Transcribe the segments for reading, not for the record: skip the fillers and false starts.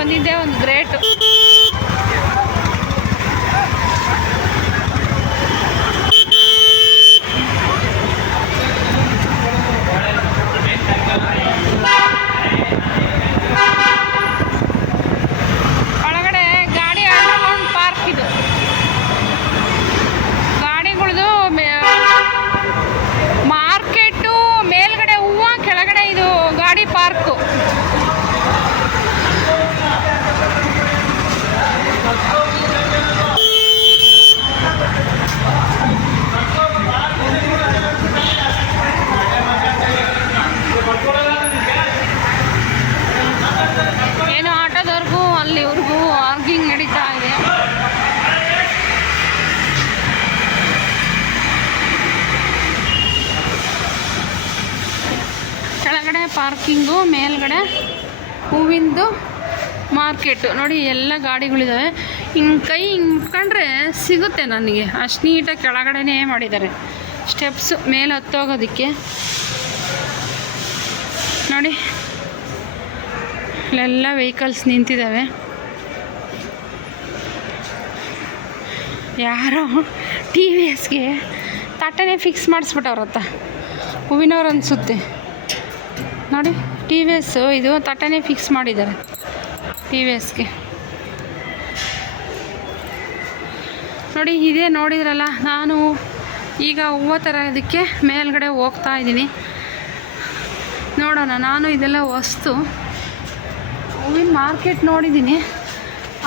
ಬಂದಿದ್ದೆ ಒಂದು ಗ್ರೇಟು. ಒಳಗಡೆ ಗಾಡಿ ಅಂಡರ್ಗ್ರೌಂಡ್ ಪಾರ್ಕ್ ಇದು. ಗಾಡಿಗಳದು ಮಾರ್ಕೆಟು, ಮೇಲ್ಗಡೆ ಹೂವು, ಕೆಳಗಡೆ ಇದು ಗಾಡಿ ಪಾರ್ಕು. ಏನೋ ಆಟೋದವ್ರಿಗೂ ಅಲ್ಲಿವ್ರಿಗೂ ಆರ್ಗಿಂಗ್ ನಡೀತಾ ಇದೆ. ಕೆಳಗಡೆ ಪಾರ್ಕಿಂಗು, ಮೇಲ್ಗಡೆ ಹೂವಿಂದು ಮಾರ್ಕೆಟು. ನೋಡಿ ಎಲ್ಲ ಗಾಡಿಗಳಿದ್ದಾವೆ. ಹಿಂಗೆ ಕೈ ಹಿಂಗೆ ಮುಟ್ಕೊಂಡ್ರೆ ಸಿಗುತ್ತೆ ನನಗೆ, ಅಷ್ಟು ನೀಟಾಗಿ ಕೆಳಗಡೆನೇ ಮಾಡಿದ್ದಾರೆ ಸ್ಟೆಪ್ಸು ಮೇಲೆ ಹತ್ತೋಗೋದಕ್ಕೆ. ನೋಡಿ ಇಲ್ಲೆಲ್ಲ ವೆಹಿಕಲ್ಸ್ ನಿಂತಿದ್ದಾವೆ. ಯಾರೋ TVSಗೆ ತಟ್ಟೆನೇ ಫಿಕ್ಸ್ ಮಾಡಿಸ್ಬಿಟ್ಟವ್ರತ್ತ, ಹೂವಿನವ್ರು ಅನಿಸುತ್ತೆ. ನೋಡಿ TVS ಇದು ತಟ್ಟೆನೇ ಫಿಕ್ಸ್ ಮಾಡಿದ್ದಾರೆ TVSಗೆ. ನೋಡಿ ಇದೇ ನೋಡಿದ್ರಲ್ಲ, ನಾನು ಈಗ ಹೂವು ತರೋದಕ್ಕೆ ಮೇಲ್ಗಡೆ ಹೋಗ್ತಾ ಇದ್ದೀನಿ. ನೋಡೋಣ, ನಾನು ಇದೆಲ್ಲ ವಸ್ತು ಹೂವಿನ ಮಾರ್ಕೆಟ್ ನೋಡಿದ್ದೀನಿ,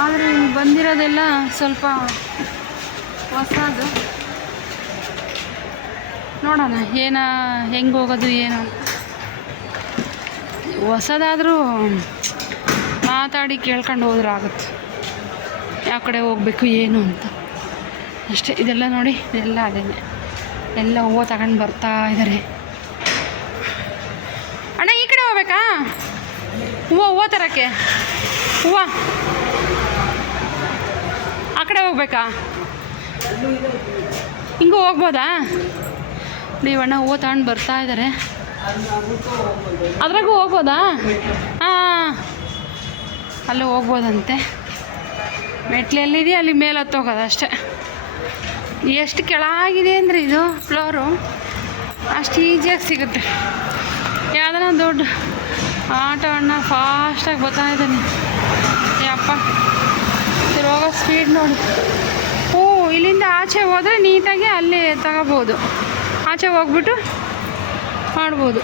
ಆದರೆ ಬಂದಿರೋದೆಲ್ಲ ಸ್ವಲ್ಪ ಹೊಸದು. ನೋಡೋಣ ಹೆಂಗೆ ಹೋಗೋದು ಏನು ಅಂತ. ಹೊಸದಾದರೂ ಮಾತಾಡಿ ಕೇಳ್ಕೊಂಡು ಹೋದ್ರೆ ಆಗುತ್ತೆ, ಯಾವ ಕಡೆ ಹೋಗಬೇಕು ಏನು ಅಂತ ಅಷ್ಟೇ. ಇದೆಲ್ಲ ನೋಡಿ, ಇದೆಲ್ಲ ಅದೇನೆ, ಎಲ್ಲ ಹೂವು ತಗೊಂಡು ಬರ್ತಾ ಇದ್ದಾರೆ. ಅಣ್ಣ ಈ ಕಡೆ ಹೋಗ್ಬೇಕಾ? ಹೂವು ತರೋಕ್ಕೆ ಹೂವು ಆ ಕಡೆ ಹೋಗ್ಬೇಕಾ? ಹಿಂಗೂ ಹೋಗ್ಬೋದಾ? ನೀವಣ್ಣ ಹೂವು ತಗೊಂಡು ಬರ್ತಾ ಇದ್ದಾರೆ. ಅದ್ರಾಗೂ ಹೋಗ್ಬೋದಾ? ಹಾಂ, ಅಲ್ಲೂ ಹೋಗ್ಬೋದಂತೆ. ಮೆಟ್ಲೆಲ್ಲಿದೆಯಾ ಅಲ್ಲಿ ಮೇಲೆ ಹತ್ತೋಗೋದು ಅಷ್ಟೇ. ಎಷ್ಟು ಕೆಳಗಿದೆ ಅಂದರೆ ಇದು ಫ್ಲೋರು, ಅಷ್ಟು ಈಸಿಯಾಗಿ ಸಿಗುತ್ತೆ. ಯಾವ್ದಾರ ದೊಡ್ಡ ಆಟೋ ಅಣ್ಣ ಫಾಸ್ಟಾಗಿ ಬರ್ತಾ ಇದ್ದಾನೆ. ಯಪ್ಪ, ಹೋಗೋ ಸ್ಪೀಡ್ ನೋಡಿ. ಇಲ್ಲಿಂದ ಆಚೆ ಹೋದರೆ ನೀಟಾಗಿ ಅಲ್ಲಿ ತಗೋಬೋದು, ಆಚೆ ಹೋಗ್ಬಿಟ್ಟು ಮಾಡ್ಬೋದು.